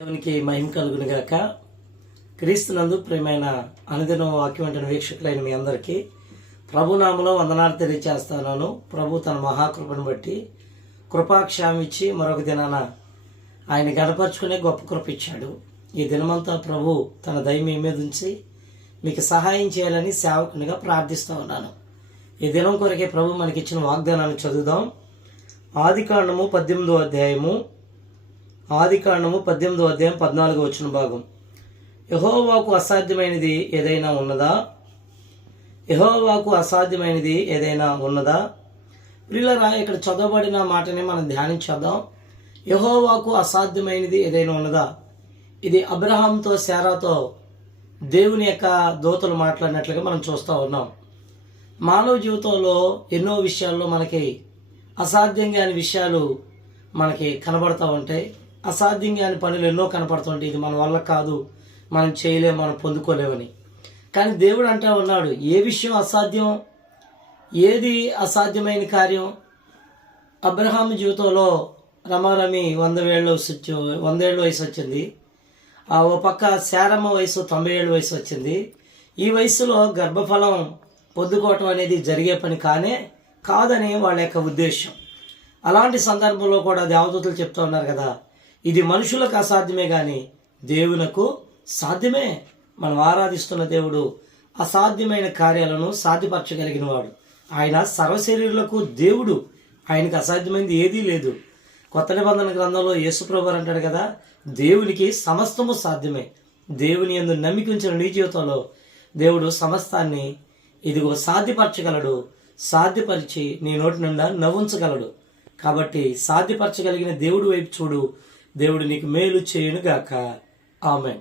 దేవునికి మహిమ కలుగును గాక. క్రీస్తునందు ప్రేమైన అనుదిన వాక్యం అంటే వీక్షకులైన మీ అందరికీ ప్రభునామలో వందనాలు తెలియచేస్తున్నాను. ప్రభు తన మహాకృపను బట్టి కృపాక్షామి ఇచ్చి మరొక దినాన ఆయన గడపరుచుకునే గొప్ప కృప ఇచ్చాడు. ఈ దినమంతా ప్రభు తన దయ మీ మీద ఉంచి మీకు సహాయం చేయాలని సేవకునిగా ప్రార్థిస్తూ ఉన్నాను. ఈ దినం కొరకే ప్రభు మనకిచ్చిన వాగ్దానాన్ని చదువుదాం. ఆది కాండము పద్దెనిమిదో అధ్యాయము ఆది కాండము పద్దెనిమిదో అధ్యాయం పద్నాలుగు వచ్చిన భాగం. యహోవాకు అసాధ్యమైనది ఏదైనా ఉన్నదా? యహోవాకు అసాధ్యమైనది ఏదైనా ఉన్నదా? ప్రియులరా ఇక్కడ చదవబడిన మాటని మనం ధ్యానించేద్దాం యహోవాకు అసాధ్యమైనది ఏదైనా ఉన్నదా? ఇది అబ్రహాంతో శారాతో దేవుని యొక్క దోతలు మాట్లాడినట్లుగా మనం చూస్తూ ఉన్నాం. మానవ జీవితంలో ఎన్నో విషయాల్లో మనకి అసాధ్యం కాని విషయాలు మనకి కనబడుతూ ఉంటాయి. అసాధ్యం కాని పనులు ఎన్నో కనపడుతుంటాయి ఇది మన వల్ల కాదు మనం చేయలేం మనం పొందుకోలేమని. కానీ దేవుడు అంటా ఉన్నాడు ఏ విషయం అసాధ్యం ఏది అసాధ్యమైన కార్యం? అబ్రహాం జీవితంలో రమారమి వంద ఏళ్ళ వయసు వందేళ్ళ వయసు వచ్చింది. ఆ ఓ పక్క శారమ్మ వయసు తొంభై ఏళ్ళ వయసు వచ్చింది. ఈ వయసులో గర్భఫలం పొద్దుకోవటం అనేది జరిగే పని కానే కాదని వాళ్ళ యొక్క ఉద్దేశం. అలాంటి సందర్భంలో కూడా దేవదూతలు చెప్తూ ఉన్నారు కదా ఇది మనుషులకు అసాధ్యమే కానీ దేవునకు సాధ్యమే. మనం ఆరాధిస్తున్న దేవుడు అసాధ్యమైన కార్యాలను సాధ్యపరచగలిగిన వాడు ఆయన సర్వశరీరులకు దేవుడు. ఆయనకు అసాధ్యమైనది ఏదీ లేదు. కొత్త నిబంధన గ్రంథంలో యేసుప్రభు అంటాడు కదా దేవునికి సమస్తము సాధ్యమే. దేవుని ఎందు నమ్మిక ఉంచిన నీ జీవితంలో దేవుడు సమస్తాన్ని ఇదిగో సాధ్యపరచగలడు. సాధ్యపరిచి నీ నోటి నుండా నవ్వుంచగలడు. కాబట్టి సాధ్యపరచగలిగిన దేవుడు వైపు చూడు. దేవుడు నీకు మేలు చేయను గాక ఆమెన్.